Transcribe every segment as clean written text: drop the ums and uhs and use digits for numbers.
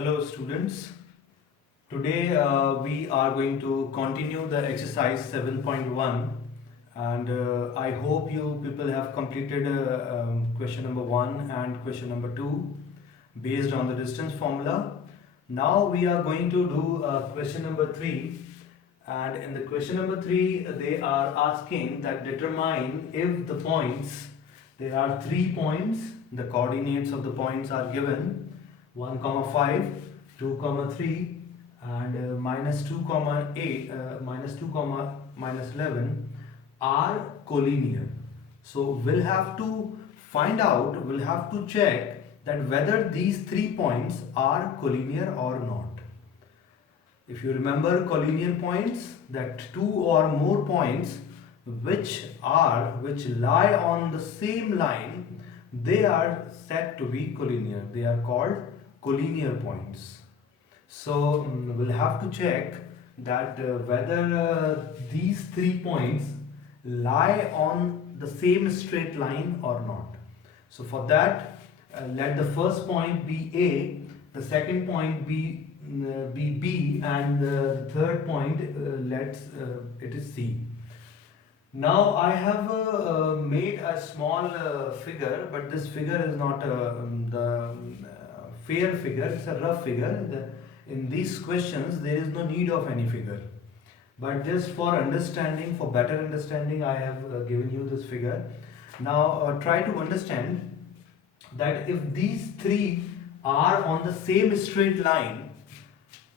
Hello students. Today we are going to continue the exercise 7.1 and I hope you people have completed question number 1 and question number 2 based on the distance formula. Now we are going to do question number 3, and in the question number 3 they are asking that determine if the points, there are 3 points, the coordinates of the points are given 1 comma 5, 2 comma 3 and minus 2 comma 8, minus 2 comma minus 11 are collinear. So we'll have to find out, we'll have to check that whether these 3 points are collinear or not. If you remember collinear points, that 2 or more points which lie on the same line, they are said to be collinear. They are called collinear points. So we'll have to check that whether these 3 points lie on the same straight line or not. So for that, let the first point be A, the second point be B, and the third point it is C. Now I have made a small figure, but this figure is not the fair figure, it's a rough figure. In these questions there is no need of any figure, but just for understanding, for better understanding, I have given you this figure. Now try to understand that if these 3 are on the same straight line,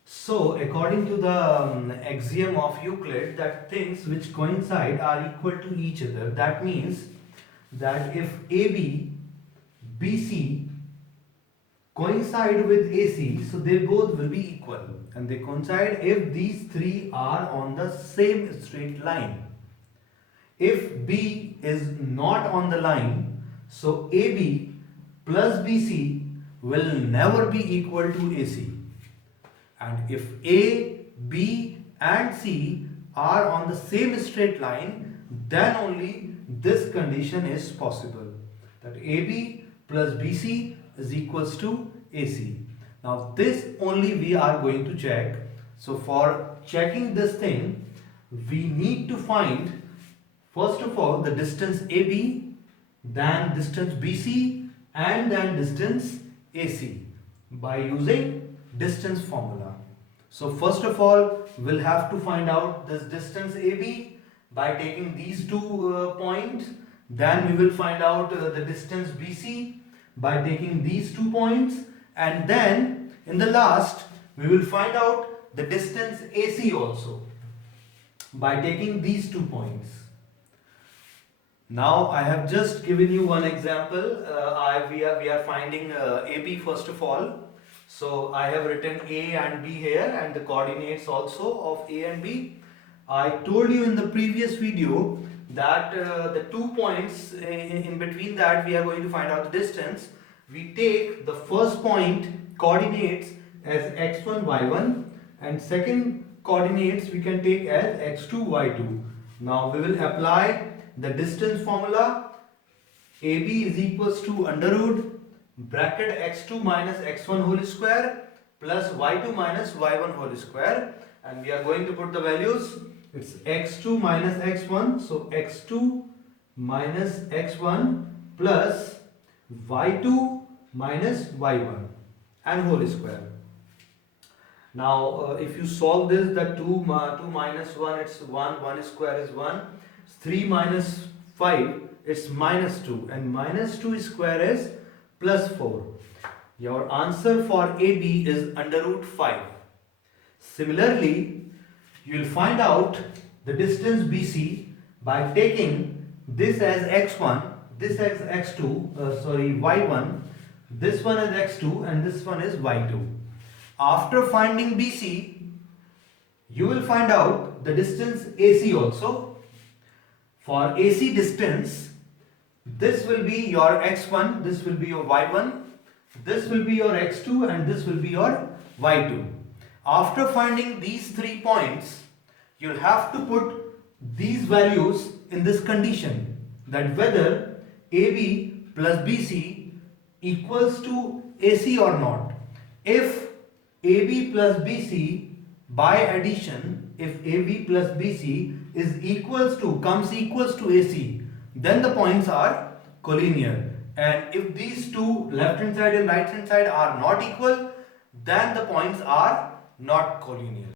so according to the axiom of Euclid, that things which coincide are equal to each other. That means that if AB, BC coincide with AC, so they both will be equal, and they coincide if these 3 are on the same straight line. If B is not on the line, so AB plus BC will never be equal to AC. And if A, B and C are on the same straight line, then only this condition is possible, that AB plus BC is equals to AC. Now this only we are going to check. So for checking this thing, we need to find first of all the distance AB, then distance BC and then distance AC by using distance formula. So first of all we'll have to find out this distance AB by taking these 2 points. Then we will find out the distance BC by taking these 2 points, and then in the last we will find out the distance AC also by taking these 2 points. Now I have just given you one example. We are finding AB first of all. So I have written A and B here and the coordinates also of A and B. I told you in the previous video that the 2 points in between that we are going to find out the distance. We take the first point coordinates as x1, y1, and second coordinates we can take as x2, y2. Now we will apply the distance formula. AB is equals to under root bracket x2 minus x1 whole square plus y2 minus y1 whole square, and we are going to put the values. It's x2 minus x1, so x2 minus x1 plus y2 minus y1 and whole square. Now if you solve this, the 2 minus 1, it's 1 square is 1, 3 minus 5 it's minus 2, and minus 2 square is plus 4. Your answer for AB is under root 5. Similarly, you will find out the distance BC by taking this as x1, this as y1, this one as x2 and this one is y2. After finding BC, you will find out the distance AC also. For AC distance, this will be your x1, this will be your y1, this will be your x2 and this will be your y2. After finding these 3 points, you'll have to put these values in this condition, that whether AB plus BC equals to AC or not. If AB plus BC by addition, if AB plus BC is comes equals to AC, then the points are collinear. And if these two, left hand side and right hand side, are not equal, then the points are not collinear.